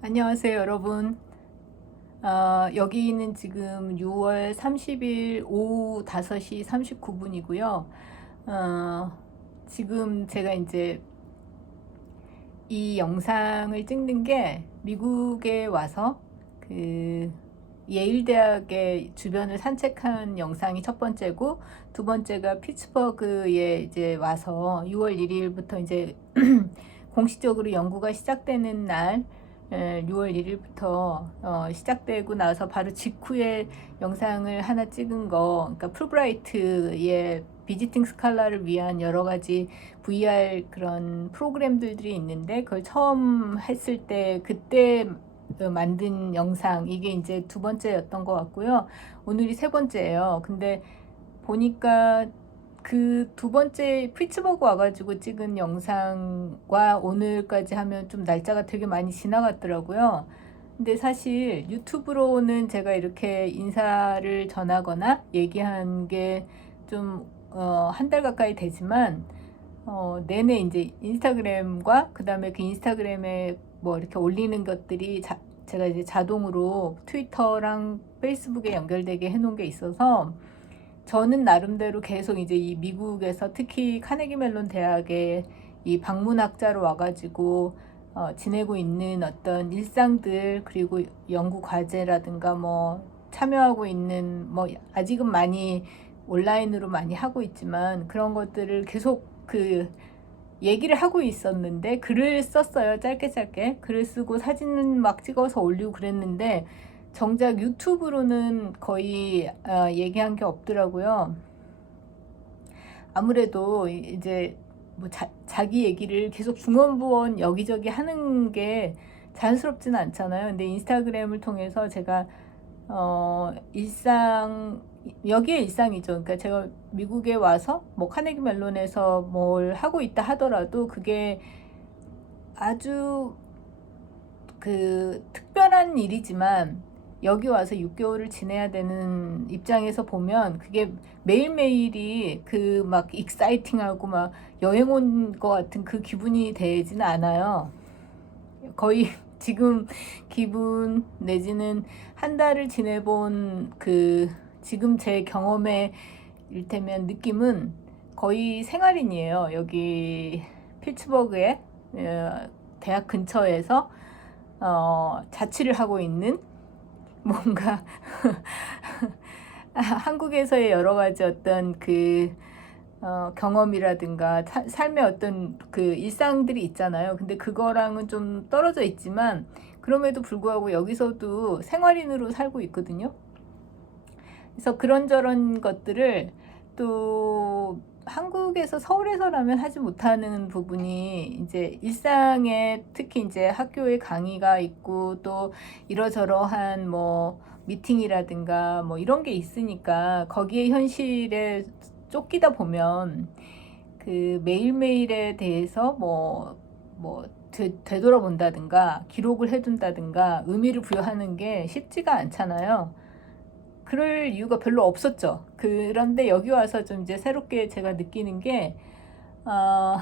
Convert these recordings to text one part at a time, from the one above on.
안녕하세요, 여러분. 여기는 지금 6월 30일 오후 5시 39분이고요. 지금 제가 이제 이 영상을 찍는 게 미국에 와서 그 예일대학의 주변을 산책한 영상이 첫 번째고, 두 번째가 피츠버그에 이제 와서 6월 1일부터 이제 공식적으로 연구가 시작되는 날, 6월 1일부터 시작되고 나서 바로 직후에 영상을 하나 찍은 거, 그러니까 풀브라이트의 비지팅 스칼라를 위한 여러 가지 VR 그런 프로그램들이 있는데, 그걸 처음 했을 때 그때 만든 영상, 이게 이제 두 번째였던 것 같고요. 오늘이 세 번째예요. 근데 보니까 그 두 번째 피츠버그 와가지고 찍은 영상과 오늘까지 하면 좀 날짜가 되게 많이 지나갔더라고요. 근데 사실 유튜브로는 제가 이렇게 인사를 전하거나 얘기한 게 좀 한 달 가까이 되지만, 내내 이제 인스타그램과 그 다음에 그 인스타그램에 뭐 이렇게 올리는 것들이 제가 이제 자동으로 트위터랑 페이스북에 연결되게 해놓은 게 있어서, 저는 나름대로 계속 이제 이 미국에서 특히 카네기 멜론 대학에 이 방문학자로 와가지고 지내고 있는 어떤 일상들, 그리고 연구 과제라든가 뭐 참여하고 있는, 뭐 아직은 많이 온라인으로 많이 하고 있지만 그런 것들을 계속 그 얘기를 하고 있었는데, 글을 썼어요. 짧게 짧게 글을 쓰고 사진은 막 찍어서 올리고 그랬는데, 정작 유튜브로는 거의 얘기한 게 없더라고요. 아무래도 이제 뭐 자기 얘기를 계속 중원부원 여기저기 하는 게 자연스럽지는 않잖아요. 근데 인스타그램을 통해서 제가 일상, 여기에 일상이죠. 그러니까 제가 미국에 와서 뭐 카네기 멜론에서 뭘 하고 있다 하더라도 그게 아주 그 특별한 일이지만, 여기 와서 6개월을 지내야 되는 입장에서 보면 그게 매일매일이 그 막 익사이팅하고 막 여행 온 것 같은 그 기분이 되지는 않아요. 거의 지금 기분 내지는 한 달을 지내본 그 지금 제 경험의 일테면 느낌은 거의 생활인이에요. 여기 피츠버그에 대학 근처에서 자취를 하고 있는, 뭔가 한국에서의 여러 가지 어떤 그 경험이라든가 삶의 어떤 그 일상들이 있잖아요. 근데 그거랑은 좀 떨어져 있지만 그럼에도 불구하고 여기서도 생활인으로 살고 있거든요. 그래서 그런저런 것들을 또 한국에서 서울에서라면 하지 못하는 부분이, 이제 일상에 특히 이제 학교에 강의가 있고 또 이러저러한 뭐 미팅이라든가 뭐 이런 게 있으니까 거기에 현실에 쫓기다 보면 그 매일매일에 대해서 되돌아본다든가 기록을 해둔다든가 의미를 부여하는 게 쉽지가 않잖아요. 그럴 이유가 별로 없었죠. 그런데 여기 와서 좀 이제 새롭게 제가 느끼는 게, 어,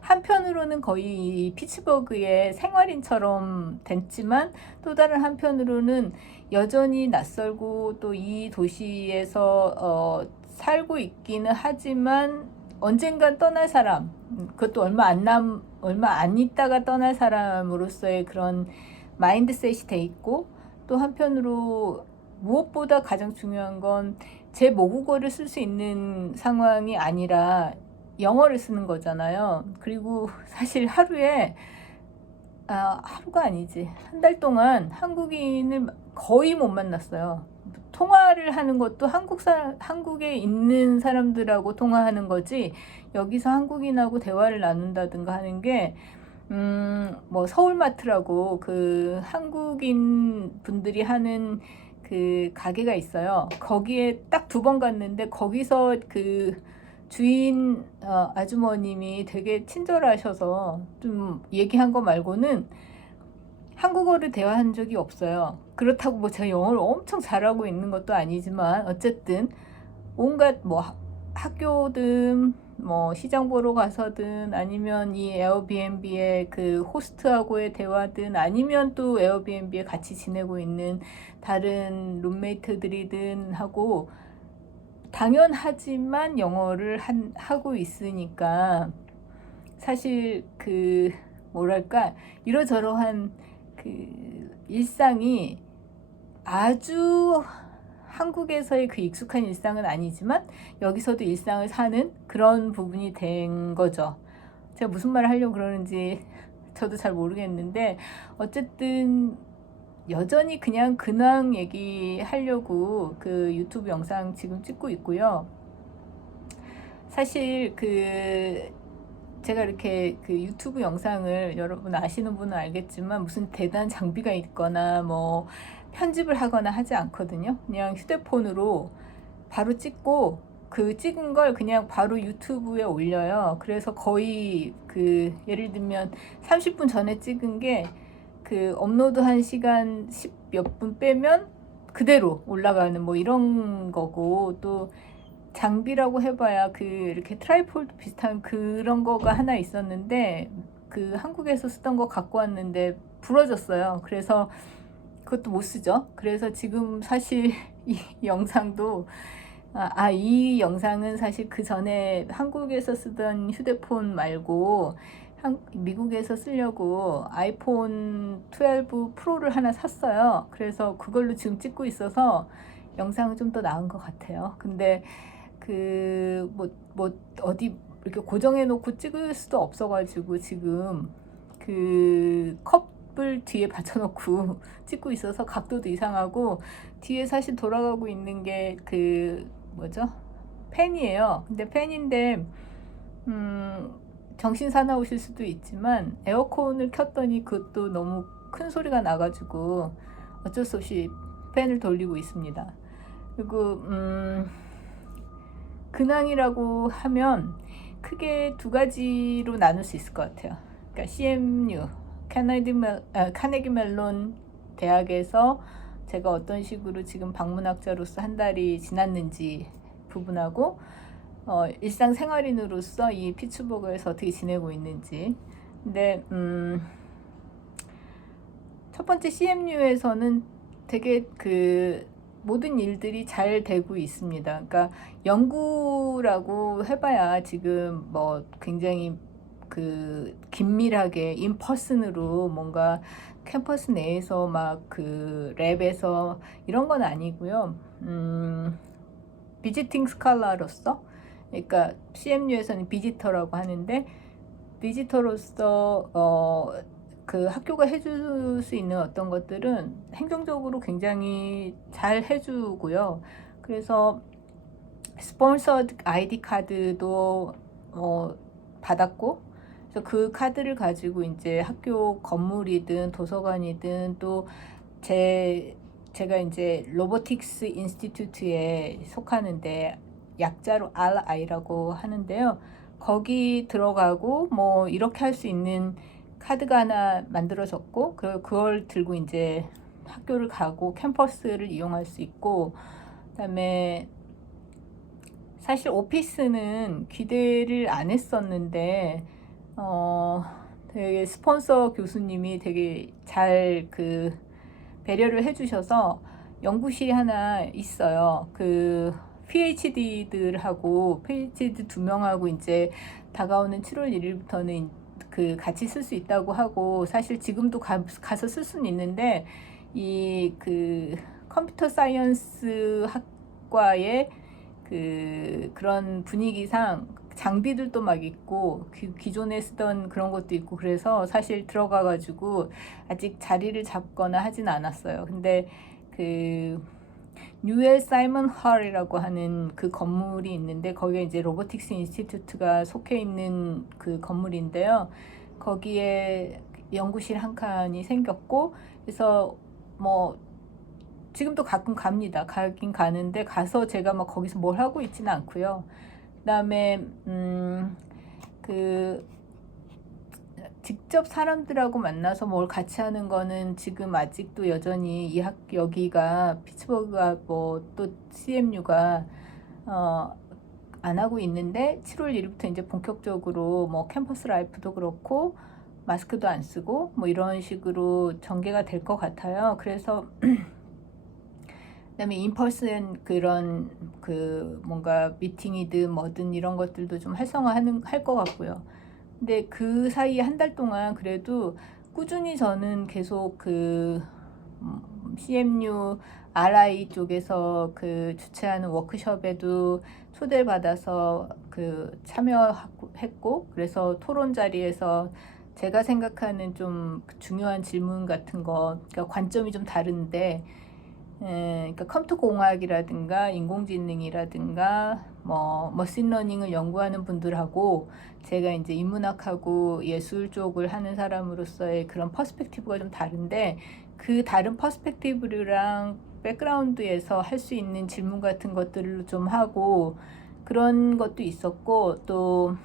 한편으로는 거의 피츠버그의 생활인처럼 됐지만, 또 다른 한편으로는 여전히 낯설고 또 이 도시에서 살고 있기는 하지만 언젠간 떠날 사람, 그것도 얼마 안 있다가 떠날 사람으로서의 그런 마인드셋이 돼 있고, 또 한편으로 무엇보다 가장 중요한 건 제 모국어를 쓸 수 있는 상황이 아니라 영어를 쓰는 거잖아요. 그리고 사실 하루가 아니지, 한 달 동안 한국인을 거의 못 만났어요. 통화를 하는 것도 한국에 있는 사람들하고 통화하는 거지, 여기서 한국인하고 대화를 나눈다든가 하는 게, 뭐 서울마트라고 그 한국인 분들이 하는 그 가게가 있어요. 거기에 딱 두 번 갔는데, 거기서 그 주인 아주머님이 되게 친절하셔서 좀 얘기한 거 말고는 한국어를 대화한 적이 없어요. 그렇다고 뭐 제가 영어를 엄청 잘하고 있는 것도 아니지만, 어쨌든 온갖 뭐 학교든 뭐 시장 보러 가서든 아니면 이 에어비앤비의 그 호스트하고의 대화든 아니면 또 에어비앤비에 같이 지내고 있는 다른 룸메이트들이든 하고 당연하지만 영어를 하고 있으니까 사실 그 뭐랄까 이러저러한 그 일상이 아주 한국에서의 그 익숙한 일상은 아니지만 여기서도 일상을 사는 그런 부분이 된 거죠. 제가 무슨 말을 하려고 그러는지 저도 잘 모르겠는데 어쨌든 여전히 그냥 근황 얘기하려고 그 유튜브 영상 지금 찍고 있고요. 사실 그 제가 이렇게 그 유튜브 영상을 여러분 아시는 분은 알겠지만 무슨 대단한 장비가 있거나 뭐 편집을 하거나 하지 않거든요. 그냥 휴대폰으로 바로 찍고 그 찍은 걸 그냥 바로 유튜브에 올려요. 그래서 거의 그 예를 들면 30분 전에 찍은 게 그 업로드 한 시간 10 몇 분 빼면 그대로 올라가는 뭐 이런 거고 또 장비라고 해봐야 그 이렇게 트라이폴드 비슷한 그런 거가 하나 있었는데 그 한국에서 쓰던 거 갖고 왔는데 부러졌어요. 그래서 그것도 못 쓰죠. 그래서 지금 사실 이 영상도 이 영상은 사실 그 전에 한국에서 쓰던 휴대폰 말고 미국에서 쓰려고 아이폰 12 프로를 하나 샀어요. 그래서 그걸로 지금 찍고 있어서 영상은 좀 더 나은 것 같아요. 근데 그 뭐 어디 이렇게 고정해 놓고 찍을 수도 없어가지고 지금 그 컵을 뒤에 받쳐놓고 찍고 있어서 각도도 이상하고 뒤에 사실 돌아가고 있는 게 그 뭐죠? 팬이에요. 근데 팬인데 정신 사나우실 수도 있지만 에어컨을 켰더니 그것도 너무 큰 소리가 나가지고 어쩔 수 없이 팬을 돌리고 있습니다. 그리고 근황이라고 하면 크게 두 가지로 나눌 수 있을 것 같아요. 그러니까 CMU, 카네기 멜론 대학에서 제가 어떤 식으로 지금 방문학자로서 한 달이 지났는지 부분하고 일상생활인으로서 이 피츠버그에서 어떻게 지내고 있는지. 근데 첫 번째 CMU에서는 되게 그 모든 일들이 잘 되고 있습니다. 그러니까 연구라고 해봐야 지금 뭐 굉장히 그 긴밀하게 인퍼슨으로 뭔가 캠퍼스 내에서 막 그 랩에서 이런 건 아니고요. 비지팅 스칼라로서 그러니까 CMU에서는 비지터라고 하는데 비지터로서 그 학교가 해줄 수 있는 어떤 것들은 행정적으로 굉장히 잘 해주고요. 그래서 스폰서드 아이디 카드도 받았고, 그래서 그 카드를 가지고 이제 학교 건물이든 도서관이든 또 제가 이제 로보틱스 인스티튜트에 속하는데 약자로 RI라고 하는데요. 거기 들어가고 뭐 이렇게 할 수 있는 카드가 하나 만들어졌고 그걸 들고 이제 학교를 가고 캠퍼스를 이용할 수 있고 그다음에 사실 오피스는 기대를 안 했었는데 되게 스폰서 교수님이 되게 잘 그 배려를 해주셔서 연구실이 하나 있어요. 그 PhD들하고 PhD 2명하고 이제 다가오는 7월 1일부터는 그 같이 쓸 수 있다고 하고 사실 지금도 가서 쓸 수는 있는데 이 그 컴퓨터 사이언스 학과의 그런 분위기상 장비들도 막 있고 기존에 쓰던 그런 것도 있고 그래서 사실 들어가가지고 아직 자리를 잡거나 하진 않았어요. 근데 그 뉴엘 사이먼 헐이라고 하는 그 건물이 있는데 거기가 이제 로보틱스 인스티튜트가 속해 있는 그 건물인데요. 거기에 연구실 한 칸이 생겼고 그래서 뭐 지금도 가끔 갑니다. 가긴 가는데 가서 제가 막 거기서 뭘 하고 있지는 않고요. 그다음에 그 직접 사람들하고 만나서 뭘 같이 하는 거는 지금 아직도 여전히 여기가 피츠버그가 뭐 또 CMU가 안 하고 있는데 7월 1일부터 이제 본격적으로 뭐 캠퍼스 라이프도 그렇고 마스크도 안 쓰고 뭐 이런 식으로 전개가 될 것 같아요. 그래서 그다음에 인펄슨 그런 그 뭔가 미팅이든 뭐든 이런 것들도 좀 활성화하는 할 것 같고요. 근데 그 사이에 한 달 동안 그래도 꾸준히 저는 계속 그 CMU RI 쪽에서 그 주최하는 워크숍에도 초대를 받아서 그 참여했고, 그래서 토론 자리에서 제가 생각하는 좀 중요한 질문 같은 거, 그러니까 관점이 좀 다른데, 그러니까 컴퓨터 공학이라든가 인공지능이라든가 뭐 머신러닝을 연구하는 분들하고 제가 이제 인문학하고 예술 쪽을 하는 사람으로서의 그런 퍼스펙티브가 좀 다른데, 그 다른 퍼스펙티브랑 백그라운드에서 할 수 있는 질문 같은 것들을 좀 하고 그런 것도 있었고, 또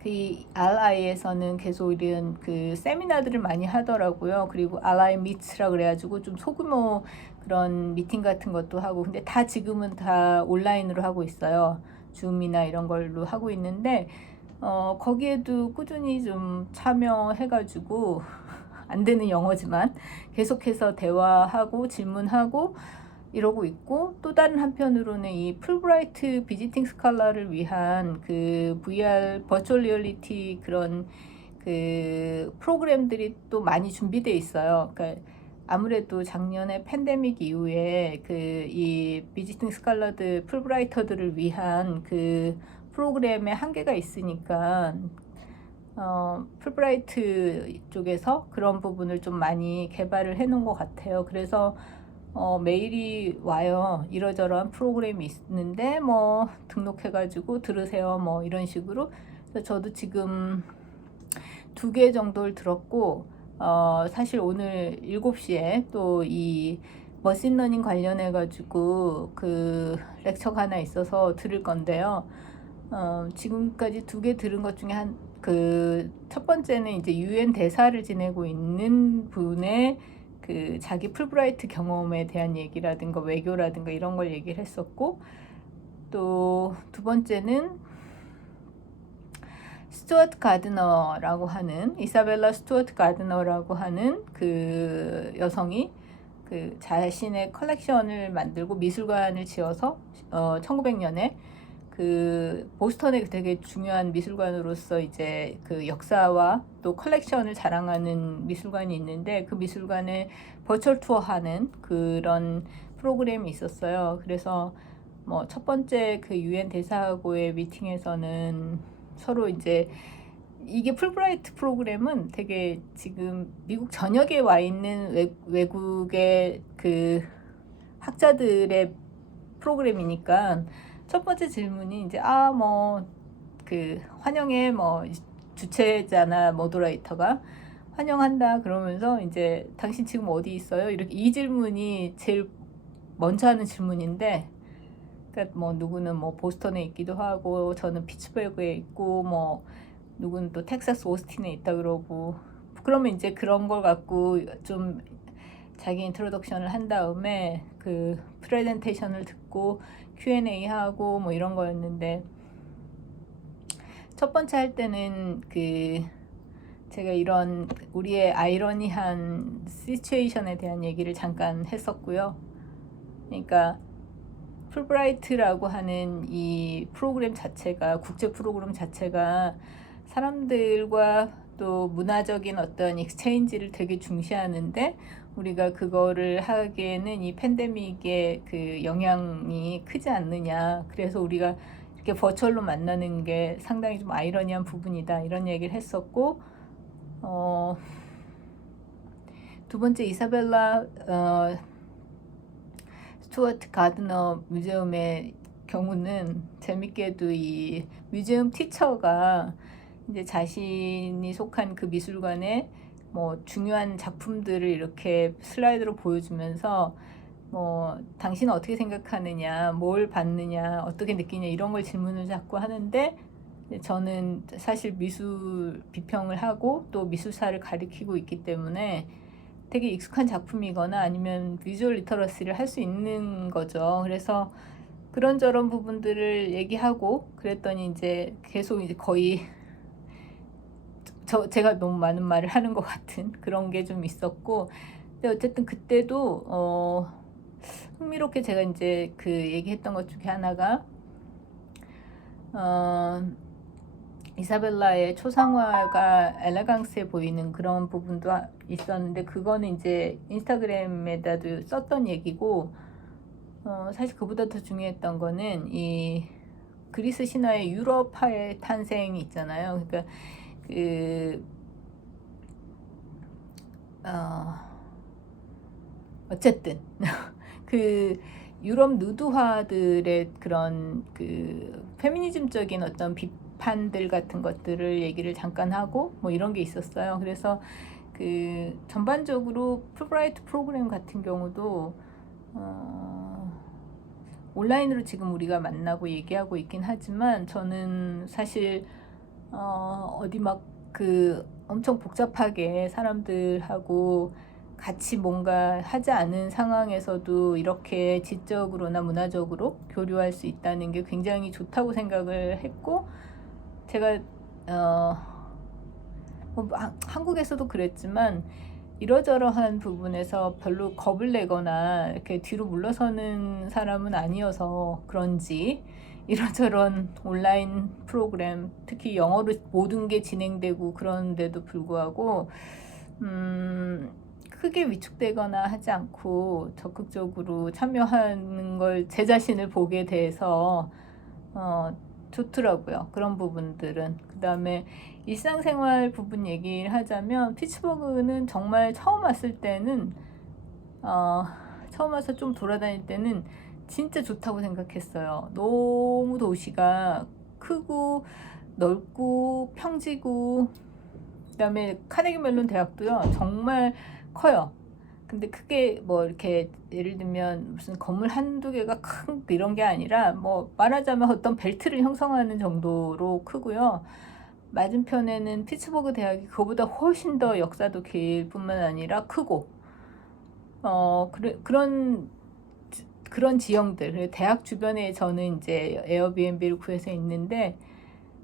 그 RI에서는 계속 이런 그 세미나들을 많이 하더라고요. 그리고 RI 미츠라 그래가지고 좀 소규모 그런 미팅 같은 것도 하고, 근데 다 지금은 다 온라인으로 하고 있어요. 줌이나 이런 걸로 하고 있는데, 거기에도 꾸준히 좀 참여해가지고 안 되는 영어지만 계속해서 대화하고 질문하고 이러고 있고, 또 다른 한편으로는 이 풀브라이트 비지팅 스칼라를 위한 그 VR 버추얼 리얼리티 그런 그 프로그램들이 또 많이 준비돼 있어요. 그러니까 아무래도 작년에 팬데믹 이후에 그 이 비지팅 스칼라드 풀브라이터들을 위한 그 프로그램에 한계가 있으니까 풀브라이트 쪽에서 그런 부분을 좀 많이 개발을 해 놓은 것 같아요. 그래서 메일이 와요. 이러저러한 프로그램이 있는데 뭐 등록해가지고 들으세요. 뭐 이런 식으로. 그래서 저도 지금 2개 정도를 들었고, 사실 오늘 7시에 또 이 머신러닝 관련해가지고 그 렉처가 하나 있어서 들을 건데요. 지금까지 2개 들은 것 중에 그 첫 번째는 이제 UN 대사를 지내고 있는 분의 그 자기 풀브라이트 경험에 대한 얘기라든가 외교라든가 이런 걸 얘기를 했었고, 또 두 번째는 스튜어트 가드너라고 하는 이사벨라 스튜어트 가드너라고 하는 그 여성이 그 자신의 컬렉션을 만들고 미술관을 지어서 1900년에 그 보스턴의 되게 중요한 미술관으로서 이제 그 역사와 또 컬렉션을 자랑하는 미술관이 있는데, 그 미술관에 버추얼 투어하는 그런 프로그램이 있었어요. 그래서 뭐 첫 번째 그 UN 대사하고의 미팅에서는 서로 이제 이게 풀브라이트 프로그램은 되게 지금 미국 전역에 와 있는 외국의 그 학자들의 프로그램이니까 첫 번째 질문이 이제 뭐 그 환영해 뭐 주최자나 모더레이터가 환영한다 그러면서 이제 당신 지금 어디 있어요? 이렇게 이 질문이 제일 먼저 하는 질문인데, 그러니까 뭐 누구는 뭐 보스턴에 있기도 하고 저는 피츠버그에 있고 뭐 누구는 또 텍사스 오스틴에 있다 그러고, 그러면 이제 그런 걸 갖고 좀 자기 인트로덕션을 한 다음에 그 프레젠테이션을 듣고 Q&A 하고 뭐 이런 거였는데, 첫 번째 할 때는 그 제가 이런 우리의 아이러니한 시츄에이션에 대한 얘기를 잠깐 했었고요. 그러니까 풀브라이트라고 하는 이 프로그램 자체가, 국제 프로그램 자체가 사람들과 또 문화적인 어떤 익스체인지를 되게 중시하는데, 우리가 그거를 하기에는 이 팬데믹의 그 영향이 크지 않느냐. 그래서 우리가 이렇게 버추얼로 만나는 게 상당히 좀 아이러니한 부분이다. 이런 얘기를 했었고, 두 번째 이사벨라 스튜어트 가드너 뮤지엄의 경우는 재밌게도 이 뮤지엄 티처가 이제 자신이 속한 그 미술관에 뭐 중요한 작품들을 이렇게 슬라이드로 보여주면서 뭐 당신은 어떻게 생각하느냐, 뭘 봤느냐, 어떻게 느끼냐 이런 걸 질문을 자꾸 하는데, 저는 사실 미술 비평을 하고 또 미술사를 가리키고 있기 때문에 되게 익숙한 작품이거나 아니면 비주얼 리터러시를 할 수 있는 거죠. 그래서 그런저런 부분들을 얘기하고 그랬더니 이제 계속 이제 거의 제가 너무 많은 말을 하는 것 같은 그런 게 좀 있었고, 근데 어쨌든 그때도 흥미롭게 제가 이제 그 얘기했던 것 중에 하나가 이사벨라의 초상화가 엘레강스해 보이는 그런 부분도 있었는데, 그거는 이제 인스타그램에다도 썼던 얘기고, 사실 그보다 더 중요했던 거는 이 그리스 신화의 유럽화의 탄생이 있잖아요. 그러니까 그 어쨌든 그 유럽 누드화들의 그런 그 페미니즘적인 어떤 비판들 같은 것들을 얘기를 잠깐 하고 뭐 이런 게 있었어요. 그래서 그 전반적으로 풀브라이트 프로그램 같은 경우도 온라인으로 지금 우리가 만나고 얘기하고 있긴 하지만, 저는 사실 어디 막 그 엄청 복잡하게 사람들하고 같이 뭔가 하지 않은 상황에서도 이렇게 지적으로나 문화적으로 교류할 수 있다는 게 굉장히 좋다고 생각을 했고, 제가 뭐 한국에서도 그랬지만 이러저러한 부분에서 별로 겁을 내거나 이렇게 뒤로 물러서는 사람은 아니어서 그런지, 이러저런 온라인 프로그램, 특히 영어로 모든 게 진행되고 그런데도 불구하고 크게 위축되거나 하지 않고 적극적으로 참여하는 걸 제 자신을 보게 돼서 좋더라고요. 그런 부분들은. 그 다음에 일상생활 부분 얘기를 하자면, 피츠버그는 정말 처음 왔을 때는 처음 와서 좀 돌아다닐 때는 진짜 좋다고 생각했어요. 너무 도시가 크고 넓고 평지고, 그다음에 카네기 멜론 대학도요 정말 커요. 근데 크게 뭐 이렇게 예를 들면 무슨 건물 한두 개가 큰 이런 게 아니라, 뭐 말하자면 어떤 벨트를 형성하는 정도로 크고요. 맞은편에는 피츠버그 대학이 그거보다 훨씬 더 역사도 길 뿐만 아니라 크고, 그런 지형들, 대학 주변에 저는 이제 에어비앤비를 구해서 있는데,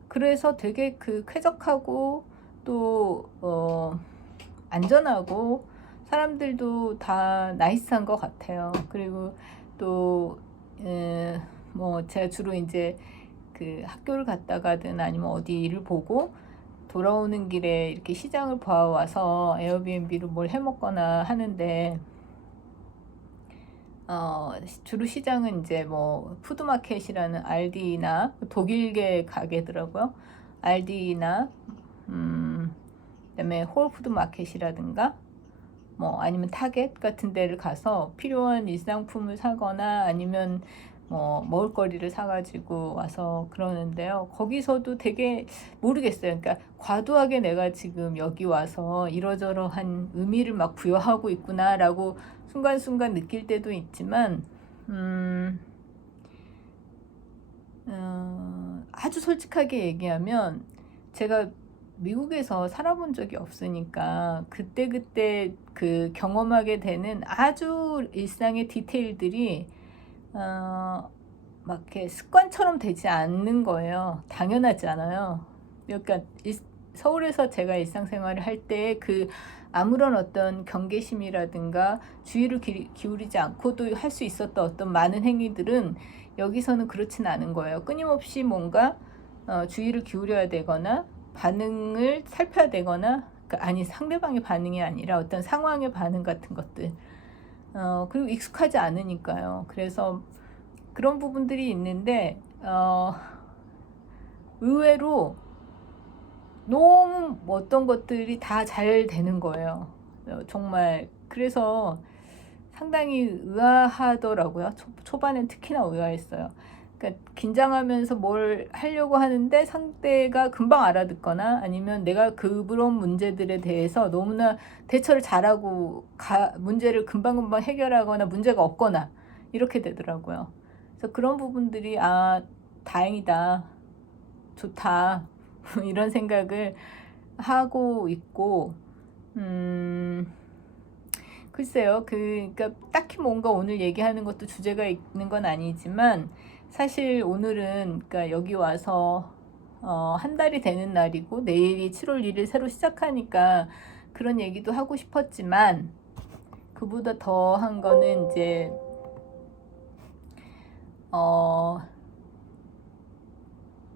그래서 되게 그 쾌적하고 또 안전하고 사람들도 다 나이스한 것 같아요. 그리고 또 뭐 제가 주로 이제 그 학교를 갔다가든 아니면 어디 일을 보고 돌아오는 길에 이렇게 시장을 봐와서 에어비앤비로 뭘 해먹거나 하는데, 주로 시장은 이제 뭐 푸드마켓이라는 알디나 독일계 가게더라고요. 알디나 그다음에 홀푸드마켓이라든가 뭐 아니면 타겟 같은 데를 가서 필요한 일상품을 사거나 아니면 뭐 먹을거리를 사가지고 와서 그러는데요. 거기서도 되게 모르겠어요. 그러니까 과도하게 내가 지금 여기 와서 이러저러한 의미를 막 부여하고 있구나라고 순간순간 느낄 때도 있지만, 아주 솔직하게 얘기하면 제가 미국에서 살아본 적이 없으니까 그때그때 그 경험하게 되는 아주 일상의 디테일들이 막 이렇게 습관처럼 되지 않는 거예요. 당연하지 않아요. 그러니까 서울에서 제가 일상생활을 할 때 그 아무런 어떤 경계심이라든가 주의를 기울이지 않고도 할 수 있었던 어떤 많은 행위들은 여기서는 그렇진 않은 거예요. 끊임없이 뭔가 주의를 기울여야 되거나 반응을 살펴야 되거나, 그러니까 아니 상대방의 반응이 아니라 어떤 상황의 반응 같은 것들, 그리고 익숙하지 않으니까요. 그래서 그런 부분들이 있는데 의외로 너무 어떤 것들이 다 잘 되는 거예요. 정말 그래서 상당히 의아하더라고요. 초반엔 특히나 의아했어요. 그러니까 긴장하면서 뭘 하려고 하는데 상대가 금방 알아듣거나 아니면 내가 그런 문제들에 대해서 너무나 대처를 잘하고 문제를 금방금방 해결하거나 문제가 없거나 이렇게 되더라고요. 그래서 그런 부분들이 다행이다, 좋다 이런 생각을 하고 있고, 글쎄요. 그러니까 딱히 뭔가 오늘 얘기하는 것도 주제가 있는 건 아니지만, 사실 오늘은 그러니까 여기 와서 한 달이 되는 날이고 내일이 7월 1일 새로 시작하니까 그런 얘기도 하고 싶었지만 그보다 더 한 거는 이제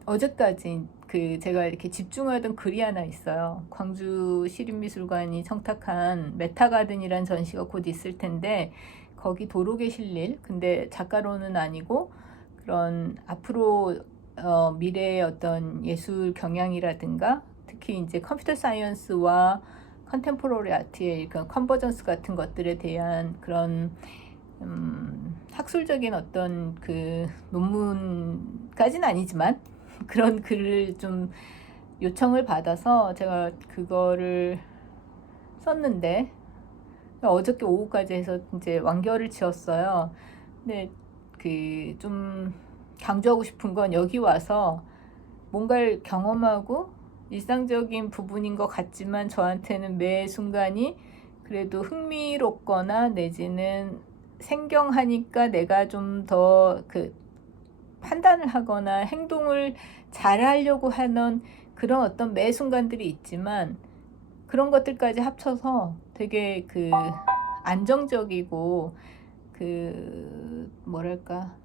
어제까지 그 제가 이렇게 집중하던 글이 하나 있어요. 광주 시립미술관이 청탁한 메타가든이란 전시가 곧 있을 텐데 거기 도록에 실릴, 근데 작가로는 아니고 그런 앞으로 미래의 어떤 예술 경향이라든가 특히 이제 컴퓨터 사이언스와 컨템포러리 아트의 그런 컨버전스 같은 것들에 대한 그런 학술적인 어떤 그 논문까지는 아니지만 그런 글을 좀 요청을 받아서 제가 그거를 썼는데 어저께 오후까지 해서 이제 완결을 지었어요. 근데 그 좀 강조하고 싶은 건 여기 와서 뭔가를 경험하고 일상적인 부분인 것 같지만 저한테는 매 순간이 그래도 흥미롭거나 내지는 생경하니까 내가 좀 더 그 판단을 하거나 행동을 잘 하려고 하는 그런 어떤 매 순간들이 있지만 그런 것들까지 합쳐서 되게 그 안정적이고 그 뭐랄까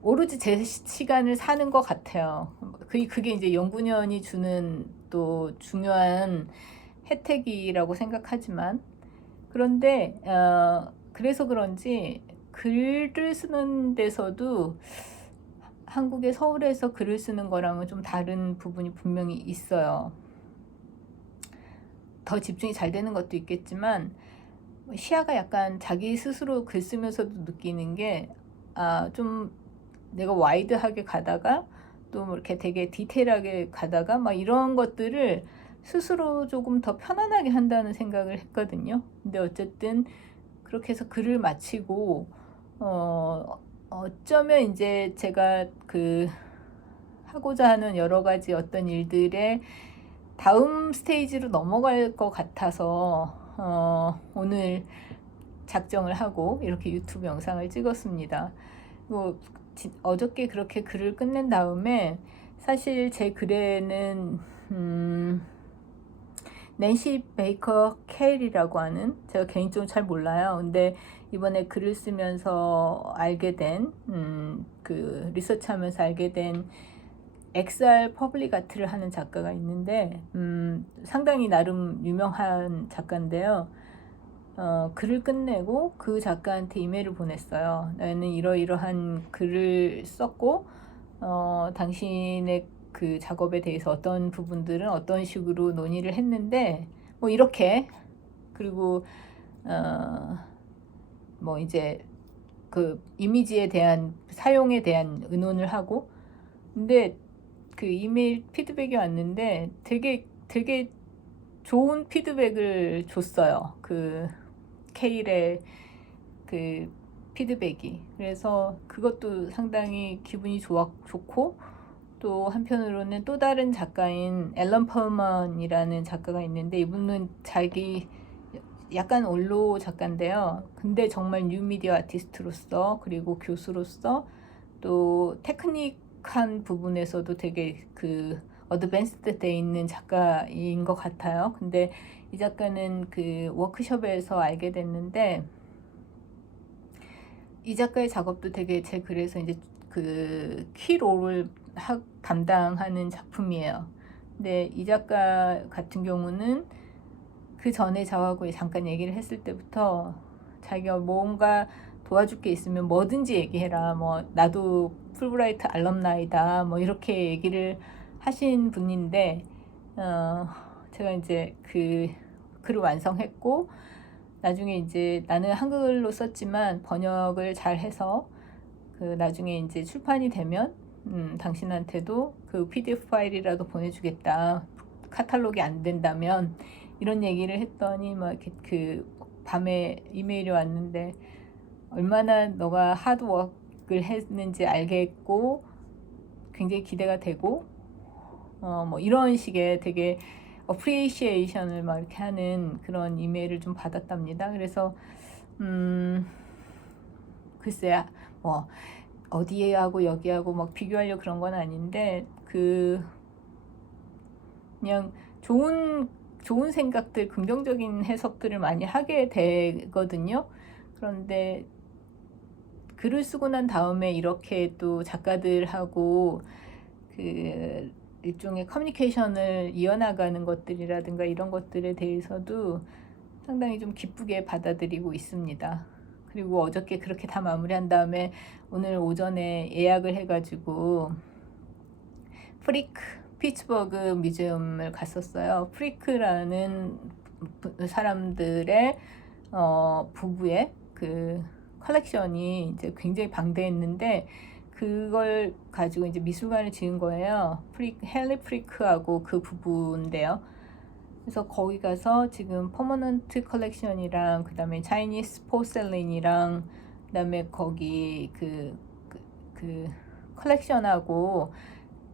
오로지 제 시간을 사는 것 같아요. 그게 이제 연구년이 주는 또 중요한 혜택이라고 생각하지만 그런데 그래서 그런지 글을 쓰는 데서도 한국의 서울에서 글을 쓰는 거랑은 좀 다른 부분이 분명히 있어요. 더 집중이 잘 되는 것도 있겠지만 시야가 약간 자기 스스로 글 쓰면서도 느끼는 게 좀 내가 와이드하게 가다가 또 이렇게 되게 디테일하게 가다가 막 이런 것들을 스스로 조금 더 편안하게 한다는 생각을 했거든요. 근데 어쨌든 그렇게 해서 글을 마치고 어쩌면 이제 제가 그 하고자 하는 여러 가지 어떤 일들의 다음 스테이지로 넘어갈 것 같아서 오늘 작정을 하고 이렇게 유튜브 영상을 찍었습니다. 뭐 어저께 그렇게 글을 끝낸 다음에 사실 제 글에는 낸시 베이커 케일이라고 하는, 제가 개인적으로 잘 몰라요. 근데 이번에 글을 쓰면서 알게 된 그 리서치하면서 알게 된 XR 퍼블릭 아트를 하는 작가가 있는데 상당히 나름 유명한 작가인데요. 글을 끝내고 그 작가한테 이메일을 보냈어요. 나는 이러이러한 글을 썼고 당신의 그 작업에 대해서 어떤 부분들은 어떤 식으로 논의를 했는데 뭐 이렇게, 그리고 뭐 이제 그 이미지에 대한 사용에 대한 의논을 하고, 근데 그 이메일 피드백이 왔는데 되게 좋은 피드백을 줬어요. 그 케일의 그 피드백이. 그래서 그것도 상당히 기분이 좋고, 또 한편으로는 또 다른 작가인 앨런 펄먼이라는 작가가 있는데 이분은 자기 약간 원로 작가인데요. 근데 정말 뉴미디어 아티스트로서 그리고 교수로서 또 테크닉한 부분에서도 되게 그 어드밴스드 돼 있는 작가인 것 같아요. 근데 이 작가는 그 워크숍에서 알게 됐는데 이 작가의 작업도 되게 제 글에서 이제 그 키롤을 담당하는 작품이에요. 근데 이 작가 같은 경우는 그 전에 저하고 잠깐 얘기를 했을 때부터 자기가 뭔가 도와줄 게 있으면 뭐든지 얘기해라. 뭐 나도 풀브라이트 알럼나이다. 뭐 이렇게 얘기를 하신 분인데 제가 이제 그 글을 완성했고 나중에 이제 나는 한글로 썼지만 번역을 잘 해서 그 나중에 이제 출판이 되면 당신한테도 그 PDF 파일이라도 보내주겠다. 카탈로그가 안 된다면, 이런 얘기를 했더니 막 이렇게 그 밤에 이메일이 왔는데 얼마나 너가 하드워크를 했는지 알겠고 굉장히 기대가 되고 뭐 이런 식의 되게 어프리시에이션을 막 이렇게 하는 그런 이메일을 좀 받았답니다. 그래서 글쎄요, 뭐 어디하고 여기하고 막 비교하려 그런 건 아닌데 그냥 좋은 생각들, 긍정적인 해석들을 많이 하게 되거든요. 그런데 글을 쓰고 난 다음에 이렇게 또 작가들하고 그 일종의 커뮤니케이션을 이어나가는 것들이라든가 이런 것들에 대해서도 상당히 좀 기쁘게 받아들이고 있습니다. 그리고 어저께 그렇게 다 마무리한 다음에 오늘 오전에 예약을 해가지고 피츠버그 뮤지엄을 갔었어요. 프리크라는 사람들의 부부의 그 컬렉션이 이제 굉장히 방대했는데 그걸 가지고 이제 미술관을 지은 거예요. 헨리 프리크하고 그 부부인데요. 그래서 거기 가서 지금 퍼머넌트 컬렉션이랑 그다음에 차이니스 포셀린이랑 그다음에 거기 그 컬렉션하고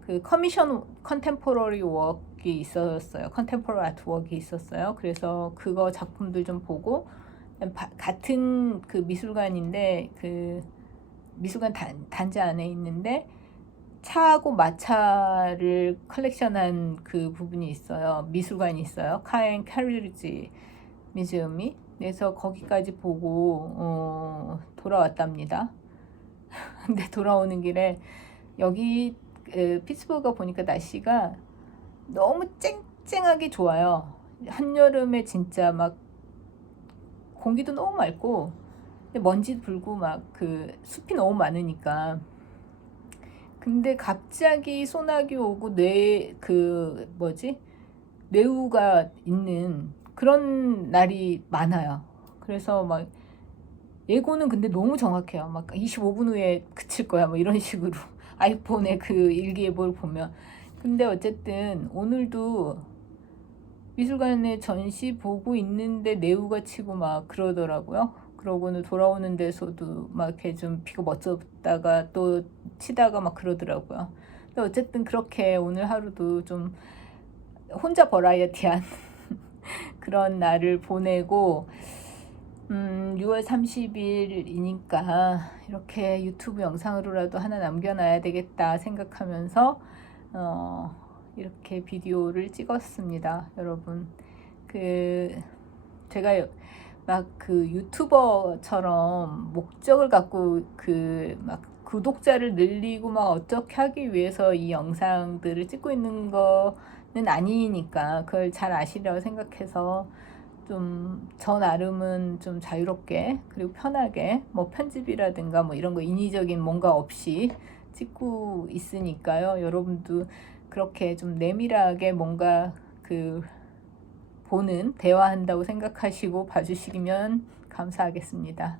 그 커미션 컨템포러리 워크가 있었어요. 컨템포러리 아트웍이 있었어요. 그래서 그거 작품들 좀 보고 같은 그 미술관인데 그 미술관 단지 안에 있는데 차하고 마차를 컬렉션한 그 부분이 있어요. 미술관이 있어요. 카앤 캐리지 뮤지엄이. 그래서 거기까지 보고 돌아왔답니다. 근데 돌아오는 길에 여기 피츠버그 보니까 날씨가 너무 쨍쨍하게 좋아요. 한여름에 진짜 막 공기도 너무 맑고 먼지 불고 막 그 숲이 너무 많으니까. 근데 갑자기 소나기 오고 뇌우가 있는 그런 날이 많아요. 그래서 막 예고는 근데 너무 정확해요. 막 25분 후에 그칠 거야. 뭐 이런 식으로 아이폰의 그 일기예보를 보면. 근데 어쨌든 오늘도 미술관에 전시 보고 있는데 뇌우가 치고 막 그러더라고요. 그러고는 돌아오는 데서도 막 이렇게 좀 비가 멋졌다가 또 치다가 막 그러더라고요. 근데 어쨌든 그렇게 오늘 하루도 좀 혼자 버라이어티한 그런 날을 보내고 6월 30일이니까 이렇게 유튜브 영상으로라도 하나 남겨놔야 되겠다 생각하면서 이렇게 비디오를 찍었습니다. 여러분 제가 막 그 유튜버처럼 목적을 갖고 막 구독자를 늘리고 막 어떻게 하기 위해서 이 영상들을 찍고 있는 거는 아니니까 그걸 잘 아시려고 생각해서 좀 저 나름은 좀 자유롭게 그리고 편하게 뭐 편집이라든가 뭐 이런 거 인위적인 뭔가 없이 찍고 있으니까요. 여러분도 그렇게 좀 내밀하게 뭔가 대화한다고 생각하시고 봐주시면 감사하겠습니다.